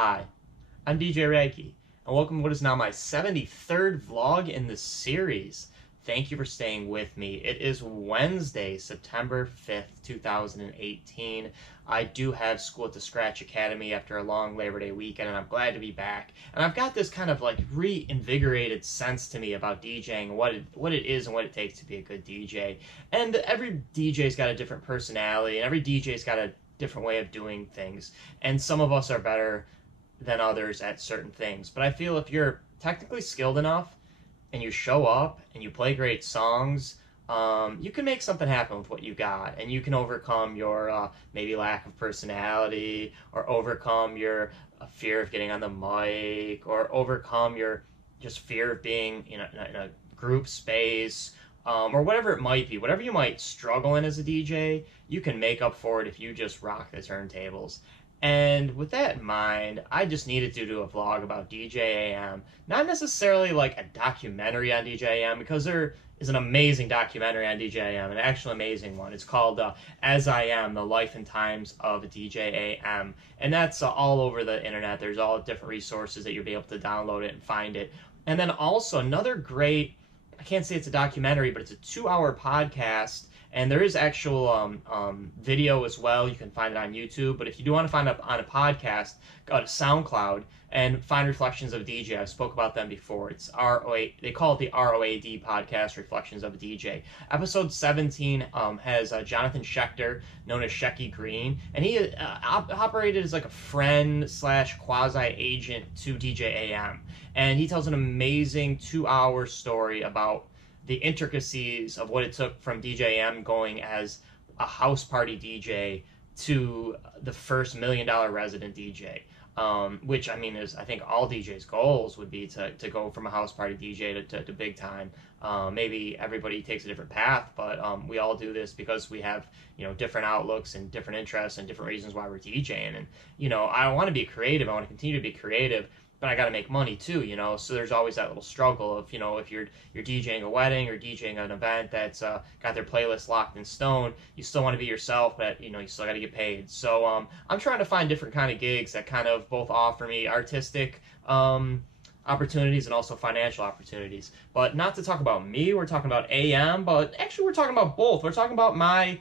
Hi, I'm DJ Rad Key, and welcome to what is now my 73rd vlog in this series. Thank you for staying with me. It is Wednesday, September 5th, 2018. I do have school at the Scratch Academy after a long Labor Day weekend, and I'm glad to be back. And I've got this kind of like reinvigorated sense to me about DJing, what it is and what it takes to be a good DJ. And every DJ's got a different personality, and every DJ's got a different way of doing things. And some of us are better than others at certain things. But I feel if you're technically skilled enough and you show up and you play great songs, you can make something happen with what you got, and you can overcome your maybe lack of personality, or overcome your fear of getting on the mic, or overcome your just fear of being in a group space, or whatever it might be. Whatever you might struggle in as a DJ, you can make up for it if you just rock the turntables. And with that in mind, I just needed to do a vlog about DJ AM. Not necessarily like a documentary on DJ AM, because there is an amazing documentary on DJ AM, an actual amazing one. It's called As I Am, The Life and Times of DJ AM. And that's all over the internet. There's all different resources that you'll be able to download it and find it. And then also another great, I can't say it's a documentary, but it's a 2-hour podcast. And there is actual video as well. You can find it on YouTube. But if you do want to find it on a podcast, go to SoundCloud and find Reflections of a DJ. I spoke about them before. It's ROA. They call it the ROAD podcast, Reflections of a DJ. Episode 17 has Jonathan Schechter, known as Shecky Green, and he operated as like a friend / quasi agent to DJ AM. And he tells an amazing 2-hour story about the intricacies of what it took from DJ AM going as a house party DJ to the first $1 million resident DJ. Which, I mean, is, I think all DJs' goals would be to go from a house party DJ to big time. Maybe everybody takes a different path, but we all do this because we have, different outlooks and different interests and different reasons why we're DJing. And, I want to be creative. I want to continue to be creative, but I got to make money too, so there's always that little struggle of, if you're DJing a wedding or DJing an event that's got their playlist locked in stone, you still want to be yourself, but, you still got to get paid. So I'm trying to find different kind of gigs that kind of both offer me artistic opportunities and also financial opportunities. But not to talk about me, we're talking about AM, but actually we're talking about both. We're talking about my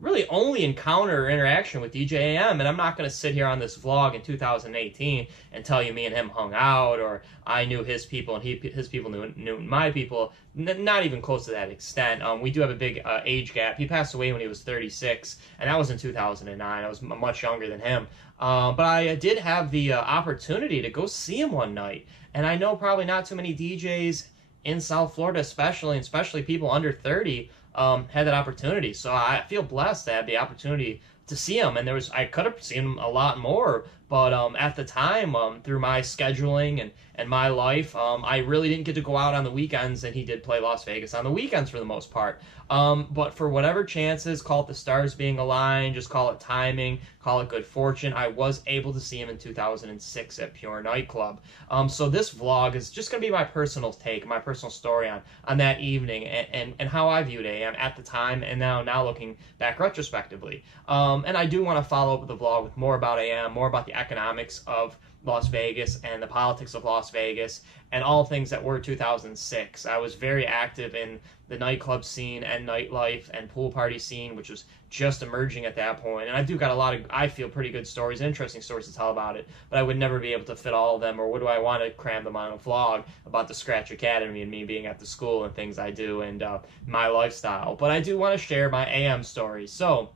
really only encounter or interaction with DJ AM, and I'm not going to sit here on this vlog in 2018 and tell you me and him hung out, or I knew his people and his people knew my people. Not even close to that extent. We do have a big age gap. He passed away when he was 36, and that was in 2009. I was much younger than him. But I did have the opportunity to go see him one night, and I know probably not too many DJs in South Florida, especially people under 30, had that opportunity. So I feel blessed to have the opportunity to see him, and I could have seen him a lot more, but at the time, through my scheduling and my life, I really didn't get to go out on the weekends, and he did play Las Vegas on the weekends for the most part. But for whatever chances, call it the stars being aligned, just call it timing, call it good fortune, I was able to see him in 2006 at Pure Nightclub. So this vlog is just going to be my personal take, my personal story on that evening, and how I viewed AM at the time, and now looking back retrospectively. And I do want to follow up with the vlog with more about AM, more about the economics of Las Vegas and the politics of Las Vegas and all things that were 2006. I was very active in the nightclub scene and nightlife and pool party scene, which was just emerging at that point. And I do got a lot of, I feel, pretty good stories, interesting stories to tell about it, but I would never be able to fit all of them, or would I want to cram them on a vlog about the Scratch Academy and me being at the school and things I do and my lifestyle. But I do want to share my AM stories. So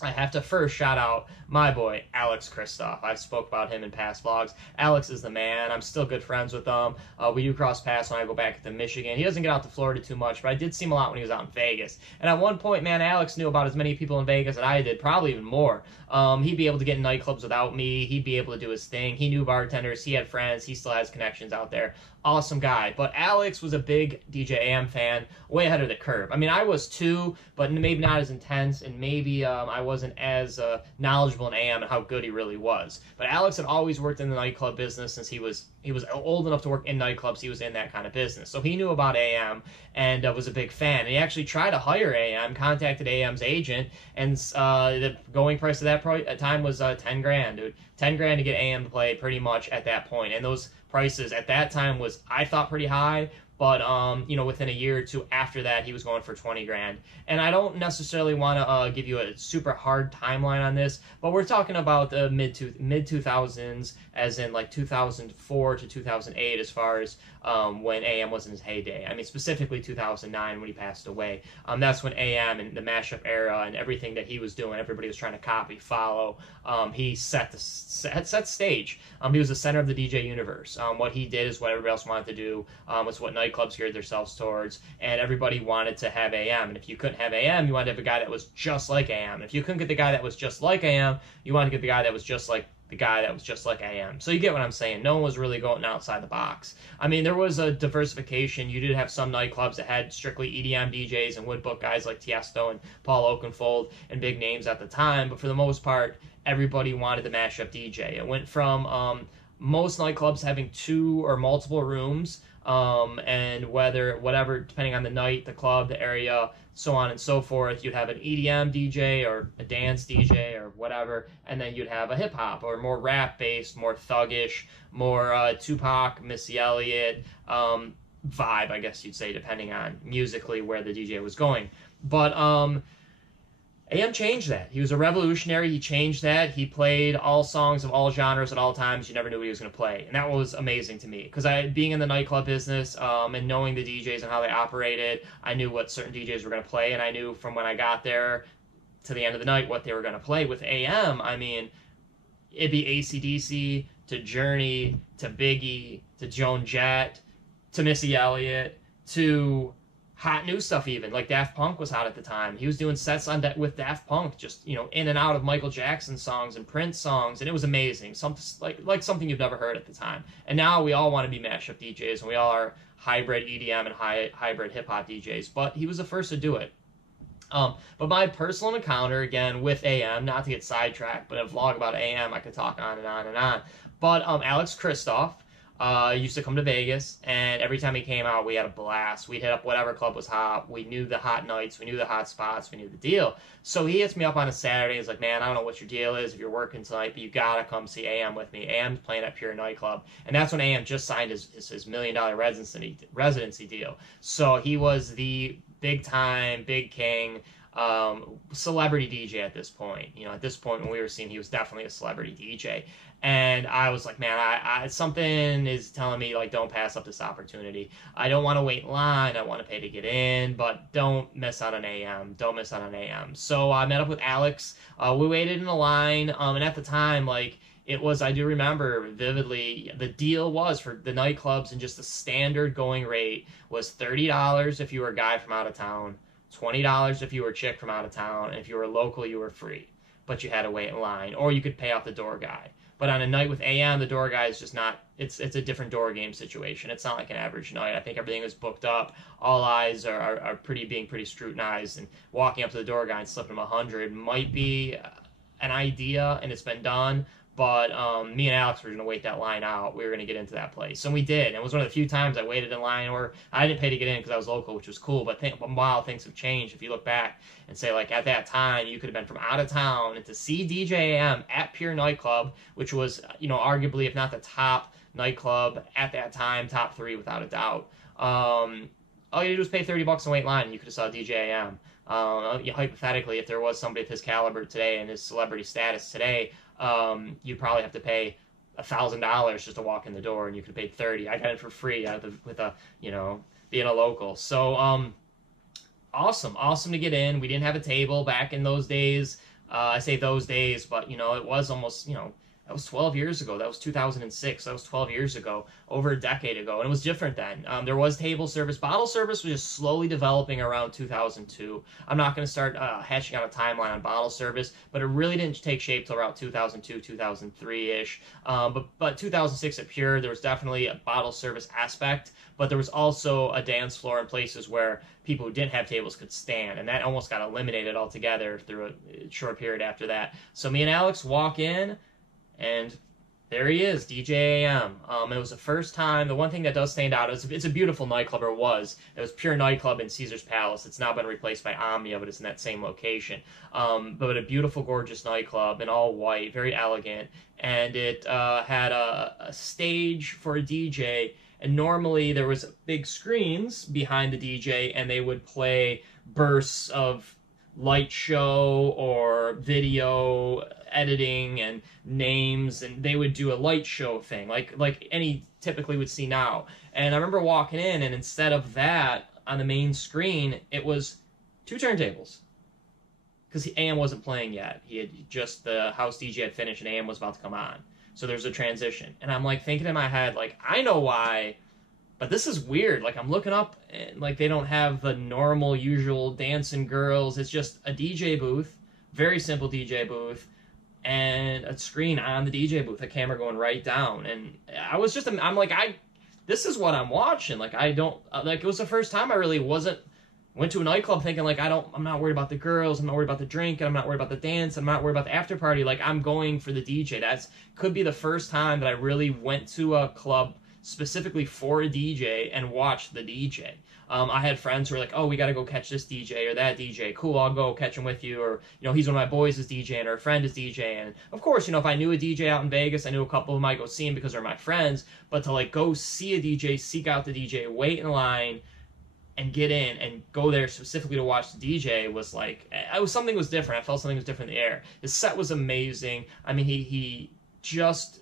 I have to first shout out my boy, Alex Kristoff. I've spoke about him in past vlogs. Alex is the man. I'm still good friends with him. We do cross paths when I go back to Michigan. He doesn't get out to Florida too much, but I did see him a lot when he was out in Vegas. And at one point, man, Alex knew about as many people in Vegas as I did, probably even more. He'd be able to get in nightclubs without me. He'd be able to do his thing. He knew bartenders. He had friends. He still has connections out there. awesome guy. But Alex was a big DJ AM fan, way ahead of the curve. I mean, I was too, but maybe not as intense, and maybe I wasn't as knowledgeable in AM and how good he really was. But Alex had always worked in the nightclub business since he was old enough to work in nightclubs. He was in that kind of business, so he knew about AM and was a big fan. And he actually tried to hire AM, contacted AM's agent, and the going price at that time was 10 grand, dude. 10 grand to get AM to play pretty much at that point. And those prices at that time was, I thought, pretty high. But, you know, within a year or two after that, he was going for 20 grand. And I don't necessarily want to give you a super hard timeline on this, but we're talking about the mid 2000s, as in like 2004 to 2008, as far as when AM was in his heyday. I mean, specifically 2009 when he passed away. That's when AM and the mashup era and everything that he was doing, everybody was trying to copy, follow. He set stage. He was the center of the DJ universe. What he did is what everybody else wanted to do. It's what nightclubs geared themselves towards, and everybody wanted to have AM. And if you couldn't have AM, you wanted to have a guy that was just like AM. And if you couldn't get the guy that was just like AM, you wanted to get the guy that was just like the guy that was just like AM. So you get what I'm saying. No one was really going outside the box. I mean, there was a diversification. You did have some nightclubs that had strictly EDM DJs and would book guys like Tiesto and Paul Oakenfold and big names at the time, but for the most part, everybody wanted the mashup DJ. It went from most nightclubs having 2 or multiple rooms, and whatever, depending on the night, the club, the area, so on and so forth. You'd have an EDM DJ or a dance DJ or whatever, and then you'd have a hip-hop or more rap-based, more thuggish, more Tupac, Missy Elliott vibe, I guess you'd say, depending on musically where the DJ was going. But AM changed that. He was a revolutionary. He changed that. He played all songs of all genres at all times. You never knew what he was going to play. And that was amazing to me. Because being in the nightclub business and knowing the DJs and how they operated, I knew what certain DJs were going to play. And I knew from when I got there to the end of the night what they were going to play. With AM, I mean, it'd be AC/DC to Journey to Biggie to Joan Jett to Missy Elliott to hot new stuff, even like Daft Punk was hot at the time. He was doing sets with Daft Punk, just, you know, in and out of Michael Jackson songs and Prince songs, and it was amazing. Something like something you've never heard at the time. And now we all want to be mashup DJs, and we all are hybrid EDM and hybrid hip hop DJs. But he was the first to do it. But my personal encounter, again, with AM, not to get sidetracked, but a vlog about AM, I could talk on and on and on. But Alex Christoph used to come to Vegas, and every time he came out, we had a blast. We'd hit up whatever club was hot. We knew the hot nights. We knew the hot spots. We knew the deal. So he hits me up on a Saturday. He's like, man, I don't know what your deal is if you're working tonight, but you got to come see AM with me. AM's playing at Pure Nightclub. And that's when AM just signed his $1 million residency deal. So he was the big-time, big king, celebrity DJ at this point. You know, at this point when we were seeing, he was definitely a celebrity DJ. And I was like, man, I something is telling me, like, don't pass up this opportunity. I don't want to wait in line. I want to pay to get in, but don't miss out on AM. Don't miss out on AM. So I met up with Alex. We waited in the line, and at the time, like, it was, I do remember vividly, the deal was for the nightclubs, and just the standard going rate was $30 if you were a guy from out of town, $20 if you were a chick from out of town, and if you were local, you were free. But you had to wait in line, or you could pay off the door guy. But on a night with AM, the door guy is just not, it's a different door game situation. It's not like an average night. I think everything is booked up. All eyes are being pretty scrutinized, and walking up to the door guy and slipping him 100 might be an idea, and it's been done. But me and Alex were going to wait that line out. We were going to get into that place. And we did. And it was one of the few times I waited in line where I didn't pay to get in because I was local, which was cool. But wow, things have changed. If you look back and say, like, at that time, you could have been from out of town, and to see DJ AM at Pure Nightclub, which was, you know, arguably, if not the top nightclub at that time, top 3 without a doubt. All you had to do was pay $30 and wait in line, and you could have saw DJ AM. Hypothetically, if there was somebody of his caliber today and his celebrity status today, you'd probably have to pay $1,000 just to walk in the door, and you could pay $30. I got it for free with a, you know, being a local. So awesome to get in. We didn't have a table back in those days. I say those days, but, you know, it was almost, you know, That was 12 years ago. That was 2006. That was 12 years ago, over a decade ago. And it was different then. There was table service. Bottle service was just slowly developing around 2002. I'm not going to start hatching out a timeline on bottle service, but it really didn't take shape till around 2002, 2003-ish. But 2006 at Pure, there was definitely a bottle service aspect, but there was also a dance floor in places where people who didn't have tables could stand, and that almost got eliminated altogether through a short period after that. So me and Alex walk in, and there he is, DJ AM. It was the first time. The one thing that does stand out is it's a beautiful nightclub, or was. It was Pure Nightclub in Caesar's Palace. It's now been replaced by Omnia, but it's in that same location. But a beautiful, gorgeous nightclub in all white, very elegant, and it had a stage for a DJ. And normally there was big screens behind the DJ, and they would play bursts of light show or video editing and names, and they would do a light show thing like any typically would see now. And I remember walking in, and instead of that on the main screen, it was two turntables, because AM wasn't playing yet. He had just, the house DJ had finished and AM was about to come on, so there's a transition. And I'm like thinking in my head, like, I know why, but this is weird. Like, I'm looking up, and like they don't have the normal, usual dancing girls. It's just a DJ booth, very simple DJ booth, and a screen on the DJ booth, a camera going right down. And I'm like, this is what I'm watching. Like, I don't, like, it was the first time I really went to a nightclub thinking, like, I'm not worried about the girls, I'm not worried about the drink, I'm not worried about the dance, I'm not worried about the after party. Like, I'm going for the DJ. Could be the first time that I really went to a club specifically for a DJ and watched the DJ. I had friends who were like, oh, we got to go catch this DJ or that DJ. Cool, I'll go catch him with you. Or, he's one of my boys is DJing, or a friend is DJing. And of course, if I knew a DJ out in Vegas, I knew a couple of them, I'd go see him because they're my friends. But to like go see a DJ, seek out the DJ, wait in line, and get in and go there specifically to watch the DJ was like, something was different. I felt something was different in the air. His set was amazing. I mean, he just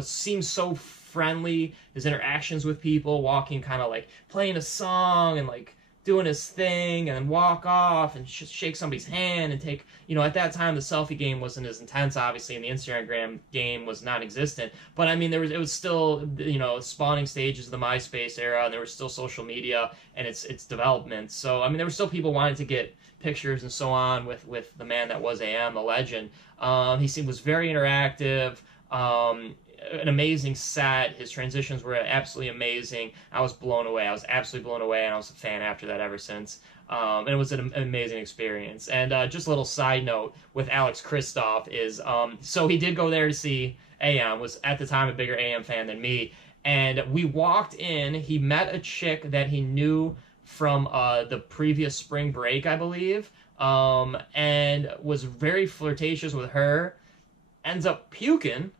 seemed so friendly. His interactions with people, walking, kind of like playing a song and like doing his thing, and then walk off and shake somebody's hand and take, at that time the selfie game wasn't as intense, obviously, and the Instagram game was non-existent. But I mean, it was still, spawning stages of the MySpace era, and there was still social media and its development. So I mean, there were still people wanting to get pictures and so on with the man that was AM, the legend. He was very interactive. An amazing set. His transitions were absolutely amazing. I was blown away. I was absolutely blown away, and I was a fan after that ever since. And it was an amazing experience. And just a little side note with Alex Christoph is, so he did go there to see AM, was at the time a bigger AM fan than me, and we walked in, he met a chick that he knew from the previous spring break, I believe, and was very flirtatious with her, ends up puking,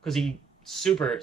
because he super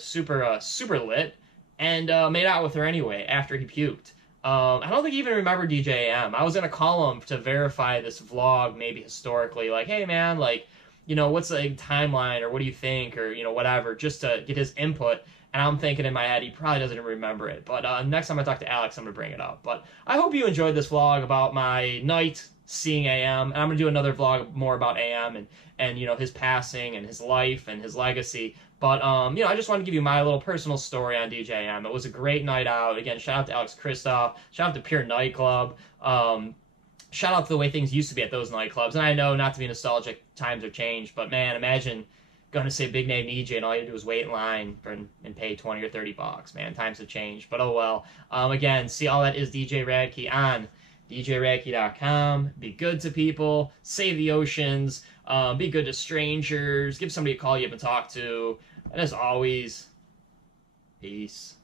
lit, and made out with her anyway after he puked. I don't think he even remembered DJ AM. I was going to call him to verify this vlog, maybe historically, like, hey man, like, what's the timeline, or what do you think, or, whatever, just to get his input. And I'm thinking in my head, he probably doesn't even remember it. But next time I talk to Alex, I'm going to bring it up. But I hope you enjoyed this vlog about my night seeing AM. And I'm going to do another vlog more about AM and his passing and his life and his legacy. But, I just want to give you my little personal story on DJ AM. It was a great night out. Again, shout out to Alex Christoph. Shout out to Pure Nightclub. Shout out to the way things used to be at those nightclubs. And I know, not to be nostalgic, times have changed. But, man, imagine going to see a big name DJ and all you have to do is wait in line and pay 20 or 30 bucks. Man, times have changed. But, oh well. Again, see, all that is DJ Rad Key on DJRadkey.com. Be good to people. Save the oceans. Be good to strangers. Give somebody a call you haven't talked to. And as always, peace.